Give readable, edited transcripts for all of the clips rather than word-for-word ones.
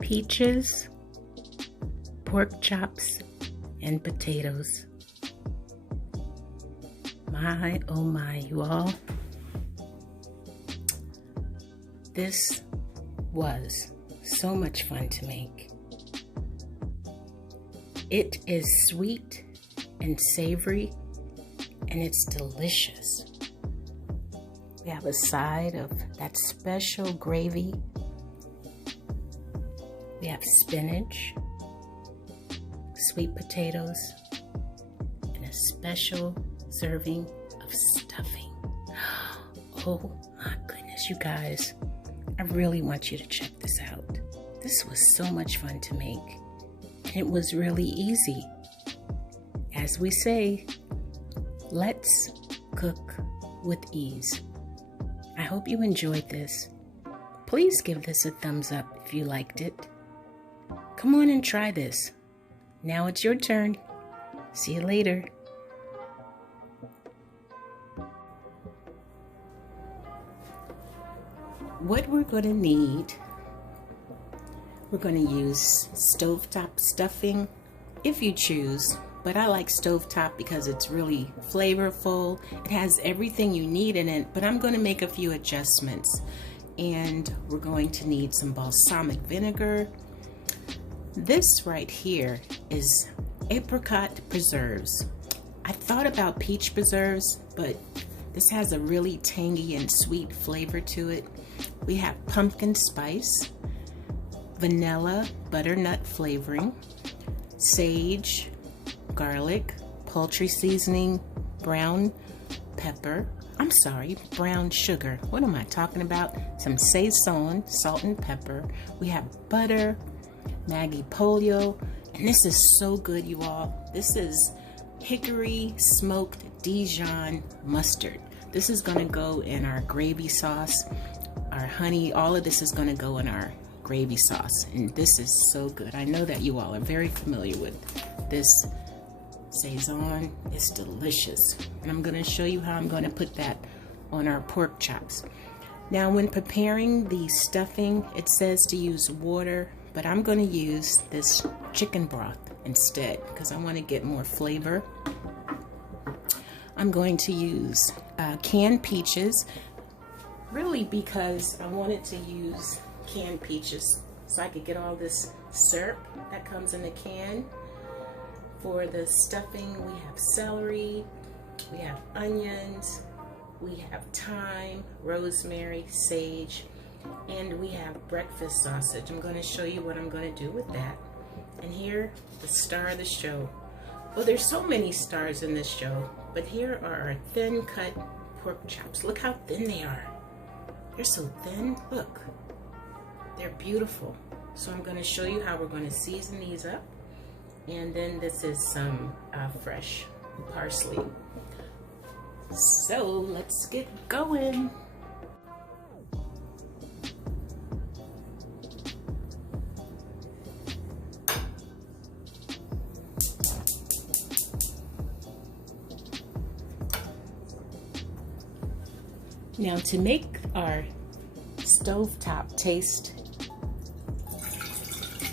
Peaches, pork chops, and potatoes. My, oh my, you all. This was so much fun to make. It is sweet and savory, and it's delicious. We have a side of that special gravy. We have spinach, sweet potatoes, and a special serving of stuffing. Oh my goodness, you guys. I really want you to check this out. This was so much fun to make. And it was really easy. As we say, let's cook with ease. I hope you enjoyed this. Please give this a thumbs up if you liked it. Come on and try this. Now it's your turn. See you later. What we're going to need, we're going to use stovetop stuffing if you choose, but I like stovetop because it's really flavorful. It has everything you need in it, but I'm going to make a few adjustments. And we're going to need some balsamic vinegar. This right here is apricot preserves. I thought about peach preserves, but this has a really tangy and sweet flavor to it. We have pumpkin spice, vanilla, butternut flavoring, sage, garlic, poultry seasoning, brown sugar. What am I talking about? Some Saison, salt and pepper. We have butter, Maggi polio, and this is so good, you all. This is hickory smoked Dijon mustard. This is going to go in our gravy sauce, our honey. All of this is going to go in our gravy sauce, and this is so good. I know that you all are very familiar with this Saison. It's delicious, and I'm going to show you how I'm going to put that on our pork chops. Now, when preparing the stuffing, it says to use water, but I'm going to use this chicken broth instead because I want to get more flavor. I'm going to use canned peaches, really because I wanted to use canned peaches so I could get all this syrup that comes in the can. For the stuffing, we have celery, we have onions, we have thyme, rosemary, sage, and we have breakfast sausage. I'm going to show you what I'm going to do with that. And here, the star of the show. Well, there's so many stars in this show, but here are our thin cut pork chops. Look how thin they are. They're so thin. Look, they're beautiful. So I'm going to show you how we're going to season these up. And then this is some fresh parsley. So let's get going. Now, to make our stovetop taste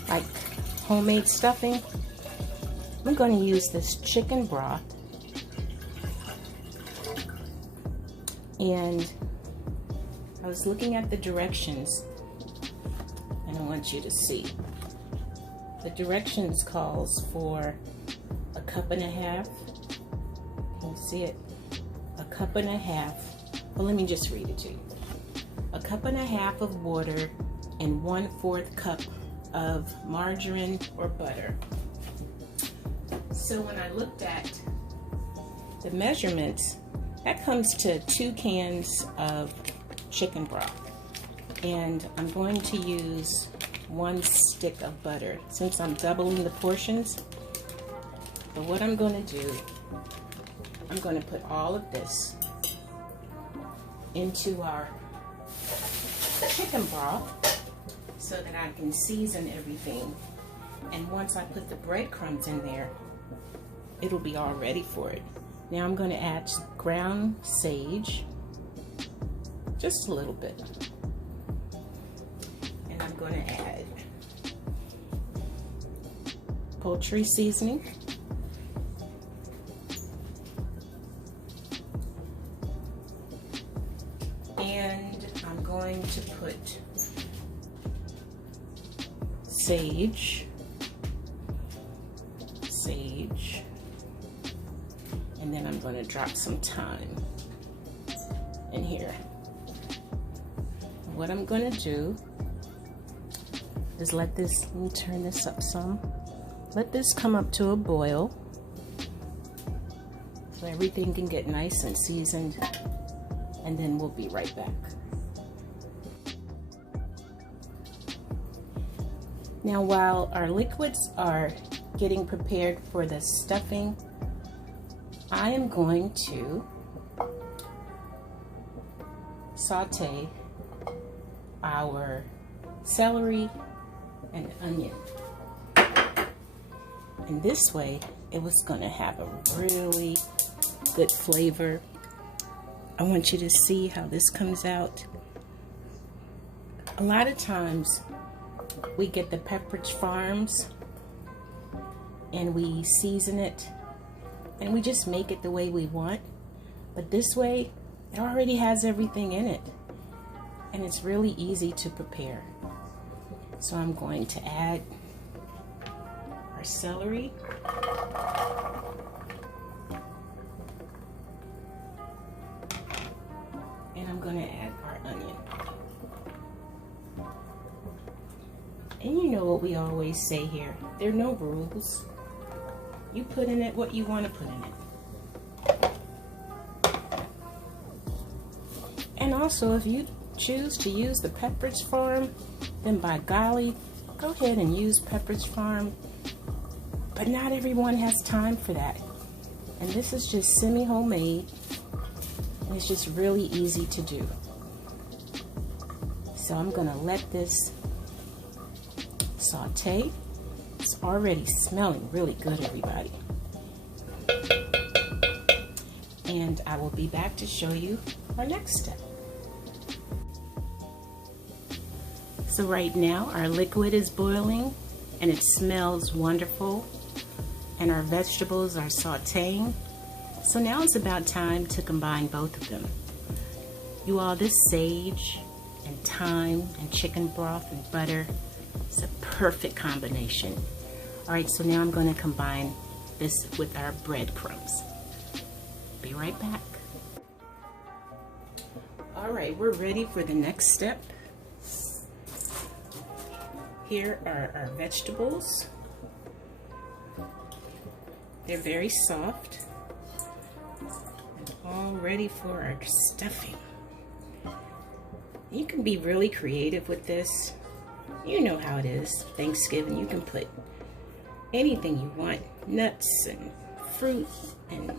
like homemade stuffing, we're going to use this chicken broth. And I was looking at the directions, and I want you to see. The directions calls for 1.5 cups. Can you see it? 1.5 cups. Well, let me just read it to you. 1.5 cups of water and 1/4 cup of margarine or butter. So when I looked at the measurements, that comes to 2 cans of chicken broth. And I'm going to use 1 stick of butter since I'm doubling the portions. But what I'm going to do, I'm going to put all of this into our chicken broth so that I can season everything. And once I put the breadcrumbs in there, it'll be all ready for it. Now I'm going to add ground sage, just a little bit. And I'm going to add poultry seasoning. And I'm going to put sage, and then I'm going to drop some thyme in here. What I'm going to do is let this, let me turn this up some, let this come up to a boil so everything can get nice and seasoned, and then we'll be right back. Now while our liquids are getting prepared for the stuffing, I am going to saute our celery and onion. And this way, it was going to have a really good flavor. I want you to see how this comes out. A lot of times, we get the Pepperidge Farms and we season it and we just make it the way we want. But this way, it already has everything in it. And it's really easy to prepare. So I'm going to add our celery. And I'm going to add our onion. And you know what we always say here, there are no rules. You put in it what you want to put in it. And also, if you choose to use the Pepperidge Farm, then by golly, go ahead and use Pepperidge Farm. But not everyone has time for that. And this is just semi-homemade, and it's just really easy to do. So I'm gonna let this saute. It's already smelling really good, everybody. And I will be back to show you our next step. So right now our liquid is boiling and it smells wonderful, and our vegetables are sauteing. So now it's about time to combine both of them. You all, this sage and thyme and chicken broth and butter, it's a perfect combination. All right, so now I'm going to combine this with our breadcrumbs. Be right back. All right, we're ready for the next step. Here are our vegetables. They're very soft and all ready for our stuffing. You can be really creative with this. You know how it is, Thanksgiving. You can put anything you want, nuts and fruit and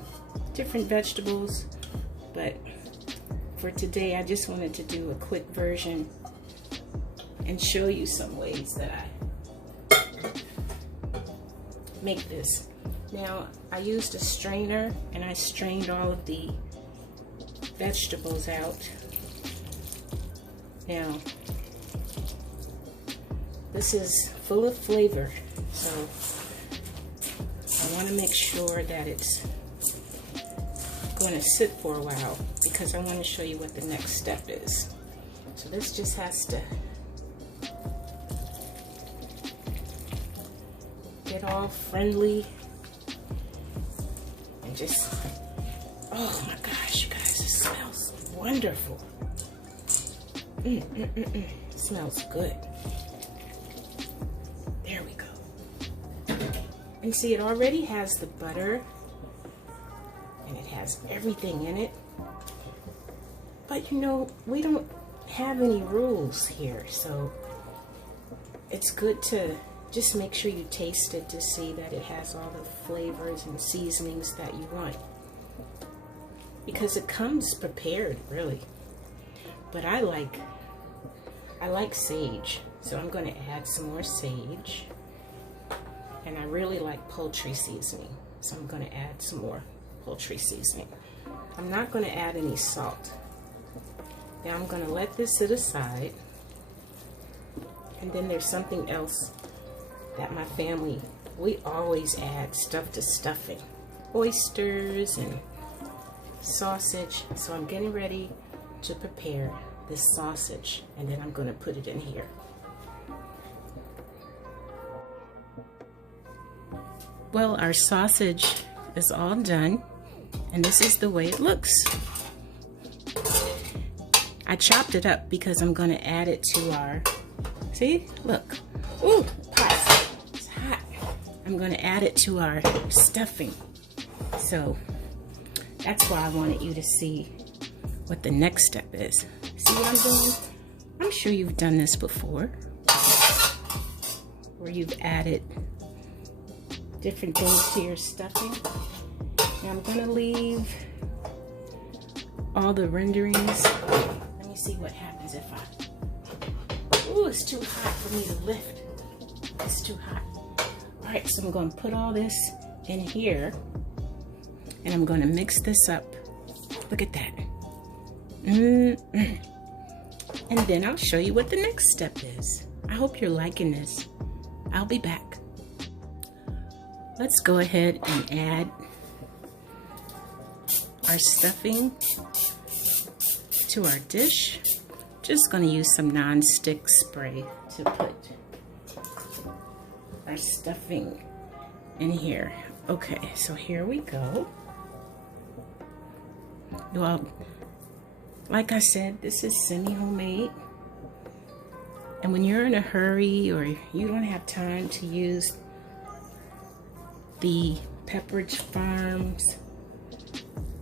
different vegetables. But for today, I just wanted to do a quick version and show you some ways that I make this. Now, I used a strainer and I strained all of the vegetables out. Now, this is full of flavor, so I want to make sure that it's going to sit for a while because I want to show you what the next step is. So this just has to get all friendly and just, oh my gosh, you guys, it smells wonderful. It smells good. There we go. And see, it already has the butter and it has everything in it. But you know, we don't have any rules here, so it's good to just make sure you taste it to see that it has all the flavors and seasonings that you want, because it comes prepared really. But I like sage, so I'm going to add some more sage. And I really like poultry seasoning, so I'm going to add some more poultry seasoning. I'm not going to add any salt. Now I'm going to let this sit aside. And then there's something else that my family, we always add stuff to stuffing. Oysters and sausage. So I'm getting ready to prepare this sausage, and then I'm going to put it in here. Well, our sausage is all done, and this is the way it looks. I chopped it up because I'm going to add it to our, see, look, ooh, pot, it's hot. I'm going to add it to our stuffing. So that's why I wanted you to see what the next step is. See what I'm doing? I'm sure you've done this before, where you've added different things to your stuffing. Now I'm gonna leave all the renderings. Let me see what happens if I, ooh, it's too hot for me to lift. It's too hot. All right, so I'm gonna put all this in here, and I'm gonna mix this up. Look at that. And then I'll show you what the next step is. I hope you're liking this. I'll be back. Let's go ahead and add our stuffing to our dish. Just going to use some non-stick spray to put our stuffing in here. Okay, so here we go. Well, like I said, this is semi-homemade. And when you're in a hurry or you don't have time to use the Pepperidge Farms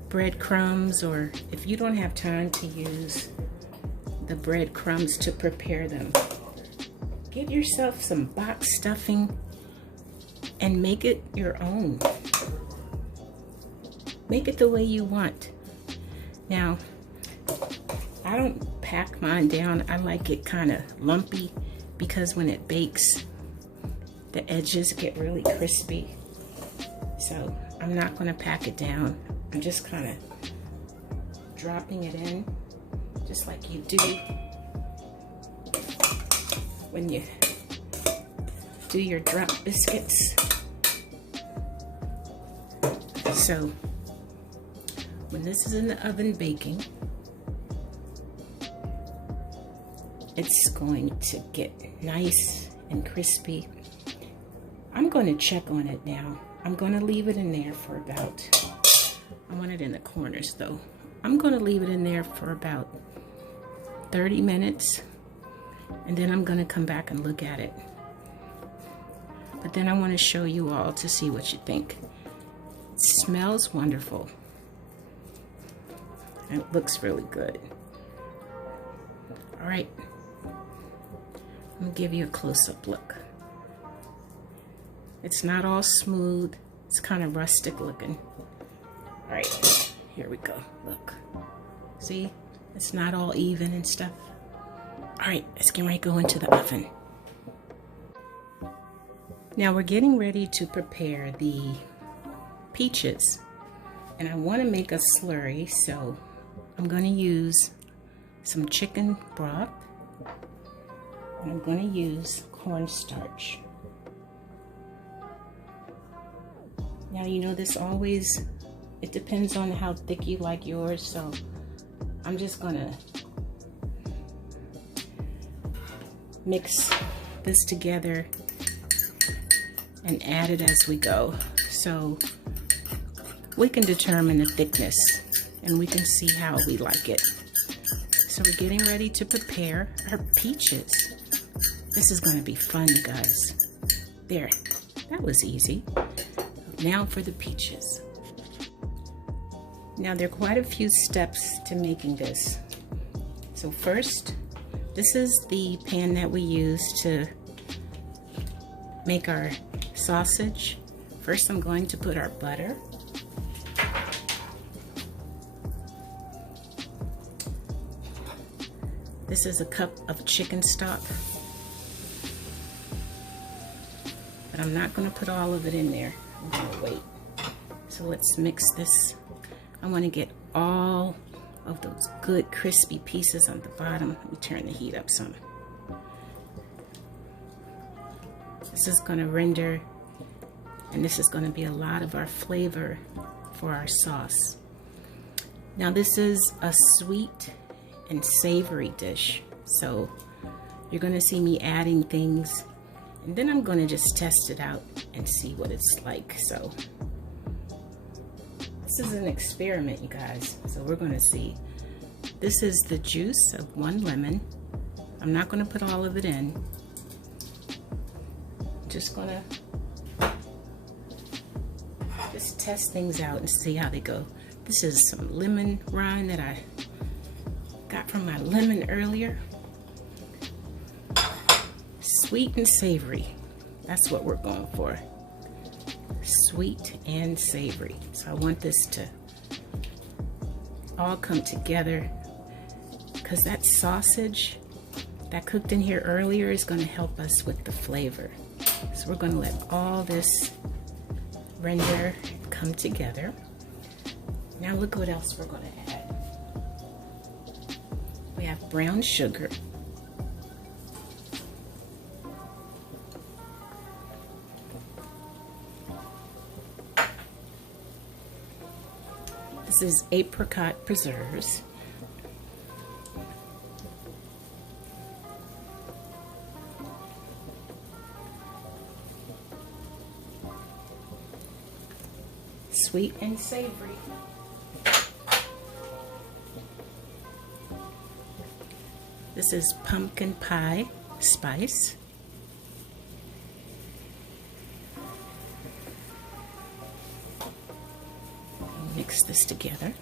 breadcrumbs, or if you don't have time to use the breadcrumbs to prepare them, get yourself some box stuffing and make it your own. Make it the way you want. Now, I don't pack mine down. I like it kind of lumpy because when it bakes, the edges get really crispy. So I'm not going to pack it down. I'm just kind of dropping it in, just like you do when you do your drop biscuits. So when this is in the oven baking, it's going to get nice and crispy. I'm going to check on it now. I'm going to leave it in there for about, I want it in the corners though. I'm going to leave it in there for about 30 minutes, and then I'm going to come back and look at it. But then I want to show you all to see what you think. It smells wonderful. And it looks really good. All right. I'm going to give you a close-up look. It's not all smooth. It's kind of rustic looking. All right, here we go. Look. See? It's not all even and stuff. All right, let's get ready to go into the oven. Now we're getting ready to prepare the peaches. And I want to make a slurry, so I'm going to use some chicken broth. And I'm going to use cornstarch. Now, you know, this always, it depends on how thick you like yours, so I'm just going to mix this together and add it as we go, so we can determine the thickness and we can see how we like it. So we're getting ready to prepare our peaches. This is going to be fun, you guys. There, that was easy. Now for the peaches. Now there are quite a few steps to making this. So first, this is the pan that we use to make our sausage. First, I'm going to put our butter. This is a cup of chicken stock, but I'm not going to put all of it in there. I'm going to wait. So let's mix this. I want to get all of those good crispy pieces on the bottom. Let me turn the heat up some. This is going to render, and this is going to be a lot of our flavor for our sauce. Now this is a sweet and savory dish, so you're going to see me adding things, and then I'm going to just test it out and see what it's like. So this is an experiment, you guys, so we're going to see. This is the juice of 1 lemon. I'm not going to put all of it in. Just going to just test things out and see how they go. This is some lemon rind that I got from my lemon earlier. Sweet and savory. That's what we're going for. Sweet and savory. So I want this to all come together, because that sausage that cooked in here earlier is going to help us with the flavor. So we're going to let all this render come together. Now look what else we're going to add. We have brown sugar. This is apricot preserves. Sweet and savory. This is pumpkin pie spice. Mix this together.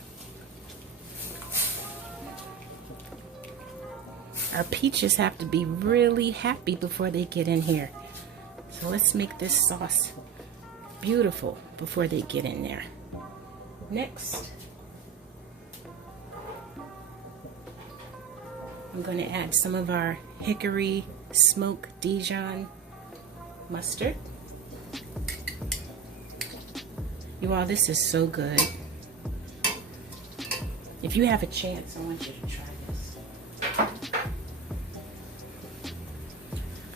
Our peaches have to be really happy before they get in here. So let's make this sauce beautiful before they get in there. Next, I'm going to add some of our hickory smoked Dijon mustard. You all, this is so good. If you have a chance, I want you to try this.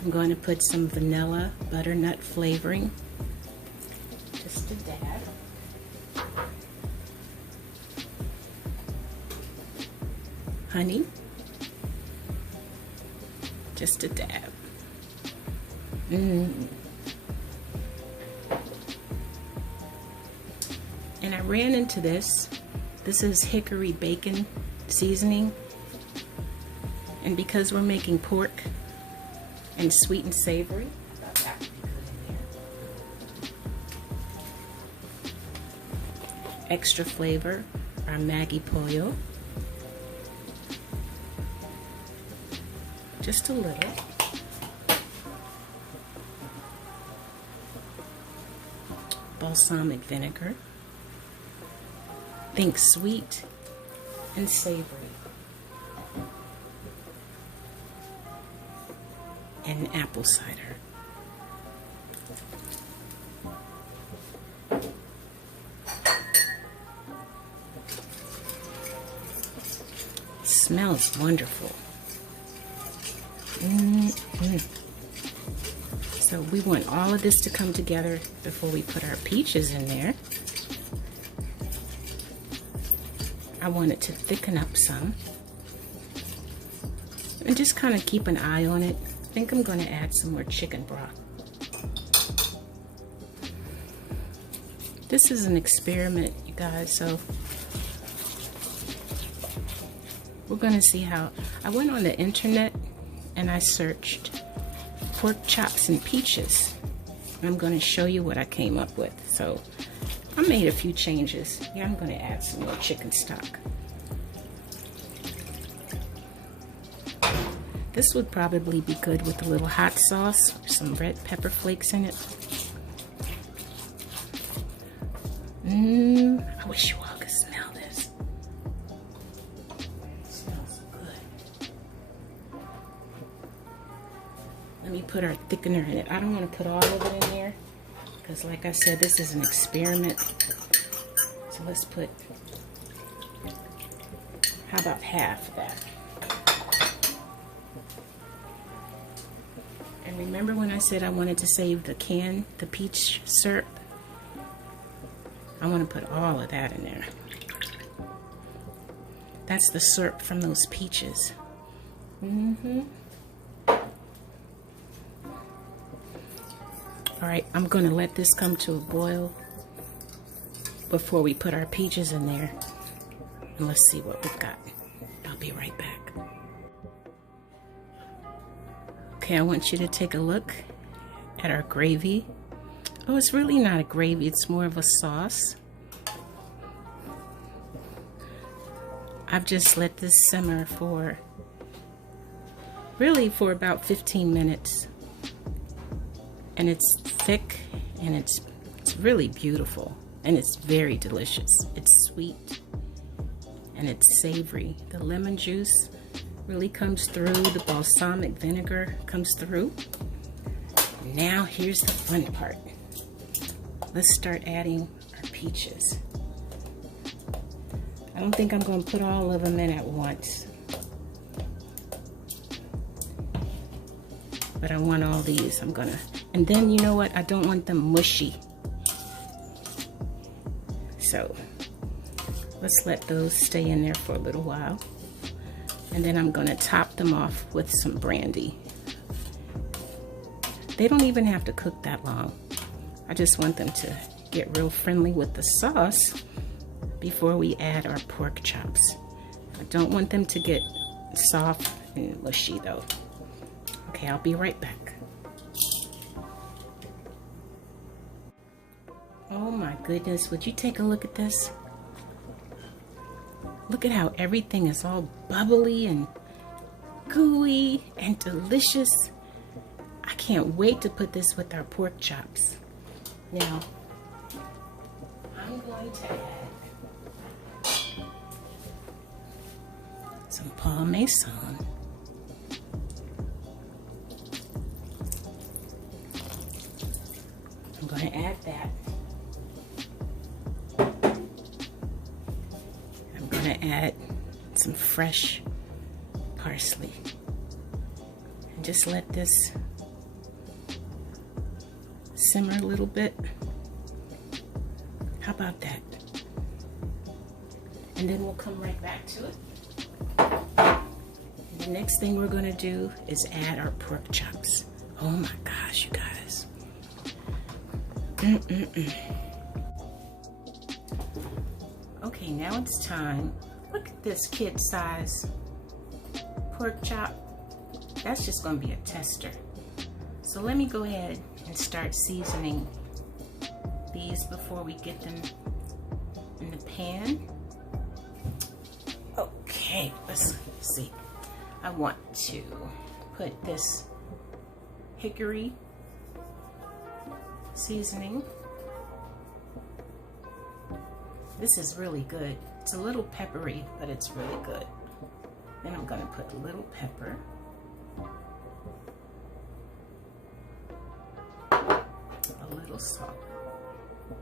I'm going to put some vanilla butternut flavoring. Just a dab. Honey. Just a dab. And I ran into this. This is hickory bacon seasoning. And because we're making pork and sweet and savory, I thought that would be good in there. Extra flavor, our Maggi pollo. Just a little. Balsamic vinegar. Think sweet and savory. And apple cider. Smells wonderful. So we want all of this to come together before we put our peaches in there. I want it to thicken up some. And just kind of keep an eye on it. I think I'm going to add some more chicken broth. This is an experiment, you guys, so we're going to see how. I went on the internet and I searched pork chops and peaches. And I'm going to show you what I came up with. So I made a few changes. Yeah, I'm going to add some more chicken stock. This would probably be good with a little hot sauce, or some red pepper flakes in it. I wish you all could smell this. It smells good. Let me put our thickener in it. I don't want to put all of it in there because, like I said, this is an experiment. So let's put, how about half of that? And remember when I said I wanted to save the peach syrup? I want to put all of that in there. That's the syrup from those peaches. All right, I'm going to let this come to a boil before we put our peaches in there. And let's see what we've got. I'll be right back. Okay, I want you to take a look at our gravy. Oh, it's really not a gravy, it's more of a sauce. I've just let this simmer for about 15 minutes. And it's thick and it's really beautiful and it's very delicious. It's sweet and it's savory. The lemon juice really comes through, the balsamic vinegar comes through. Now here's the fun part. Let's start adding our peaches. I don't think I'm going to put all of them in at once, but I want all these. And then you know what? I don't want them mushy. So let's let those stay in there for a little while. And then I'm going to top them off with some brandy. They don't even have to cook that long. I just want them to get real friendly with the sauce before we add our pork chops. I don't want them to get soft and mushy though. Okay, I'll be right back. Oh my goodness, would you take a look at this? Look at how everything is all bubbly and gooey and delicious. I can't wait to put this with our pork chops. Now, I'm going to add some parmesan. I'm going to add that. I'm going to add some fresh parsley. And just let this simmer a little bit. How about that? And then we'll come right back to it. And the next thing we're going to do is add our pork chops. Oh my gosh, you guys. Okay, now it's time. Look at this kid size pork chop. That's just going to be a tester. So let me go ahead and start seasoning these before we get them in the pan. Okay, let's see. I want to put this hickory seasoning. This is really good. It's a little peppery, but it's really good. Then I'm gonna put a little pepper. A little salt.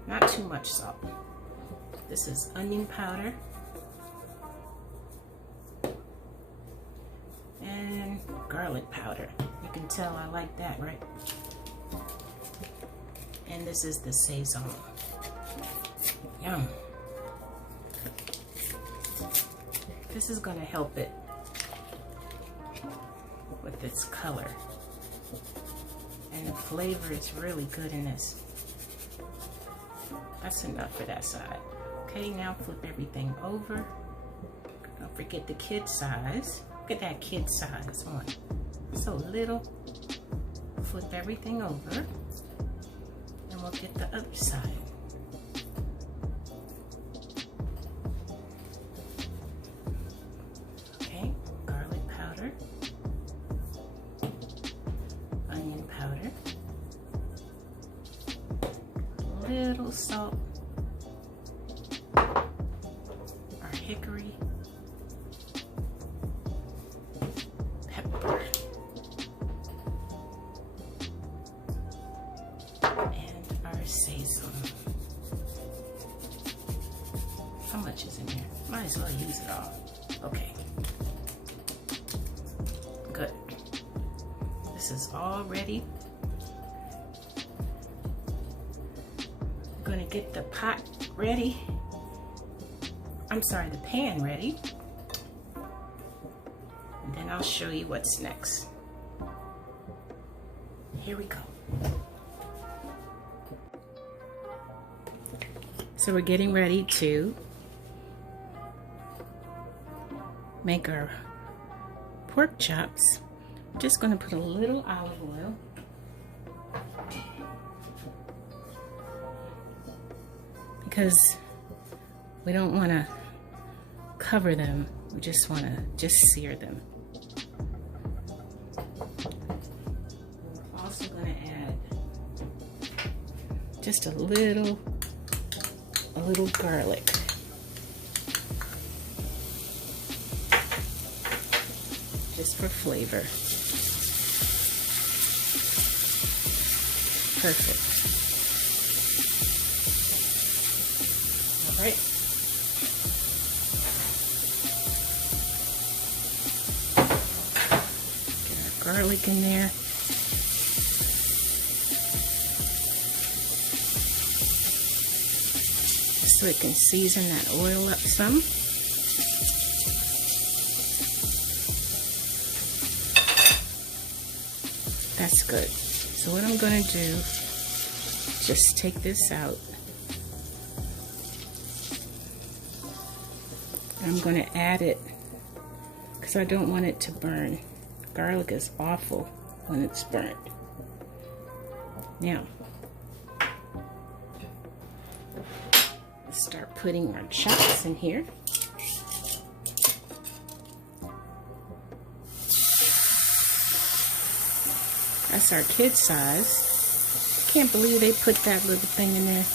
Not too much salt. This is onion powder. And garlic powder. You can tell I like that, right? And this is the Saison. Yum. This is gonna help it with its color. And the flavor is really good in this. That's enough for that side. Okay, now flip everything over. Don't forget the kid size. Look at that kid size one. So little. Flip everything over. And we'll get the other side. Okay, garlic powder. little salt, our hickory pepper, and our sesame. How much is in here? Might as well use it all. Okay. Good. This is all ready. I'm gonna get the pot ready. I'm sorry, the pan ready. And then I'll show you what's next. Here we go. So we're getting ready to make our pork chops. I'm just going to put a little olive oil. Because we don't want to cover them. We just want to sear them. We're also going to add just a little garlic. Just for flavor. Perfect. All right. Get our garlic in there. So it can season that oil up some. That's good. So what I'm going to do, just take this out. I'm going to add it because I don't want it to burn. Garlic is awful when it's burnt. Now, let's start putting our chops in here. That's our kid size. Can't believe they put that little thing in there.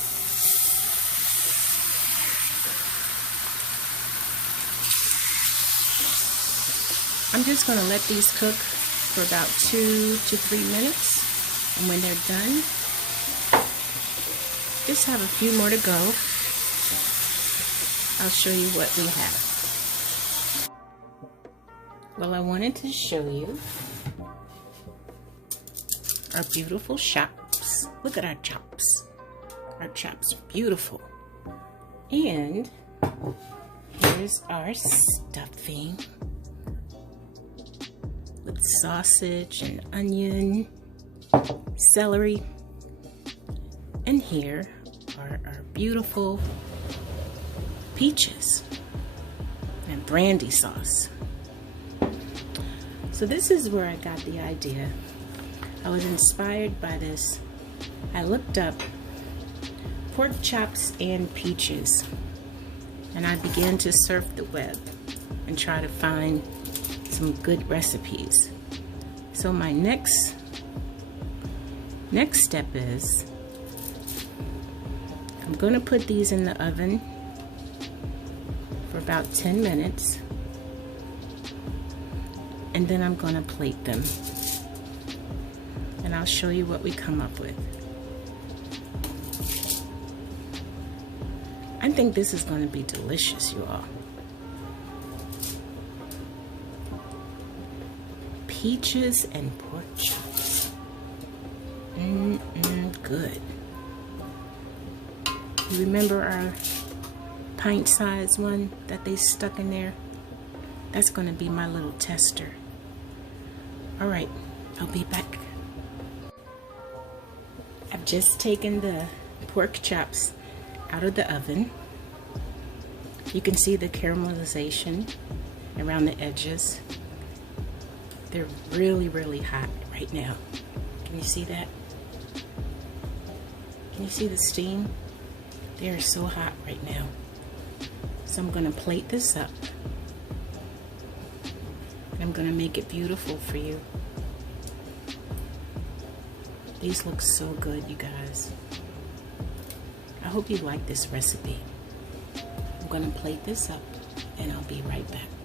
I'm just going to let these cook for about 2 to 3 minutes. And when they're done, just have a few more to go. I'll show you what we have. Well, I wanted to show you our beautiful chops. Look at our chops. Our chops are beautiful. And here's our stuffing with sausage and onion, celery. And here are our beautiful peaches and brandy sauce. So this is where I got the idea. I was inspired by this. I looked up pork chops and peaches, and I began to surf the web and try to find some good recipes. So my next step is I'm going to put these in the oven for about 10 minutes, and then I'm going to plate them. And I'll show you what we come up with. I think this is going to be delicious, you all. Peaches and pork chops. Good. You remember our pint-sized one that they stuck in there? That's going to be my little tester. All right, I'll be back. I've just taken the pork chops out of the oven. You can see the caramelization around the edges. They're really, really hot right now. Can you see that? Can you see the steam? They are so hot right now. So I'm going to plate this up. And I'm going to make it beautiful for you. These look so good, you guys. I hope you like this recipe. I'm going to plate this up and I'll be right back.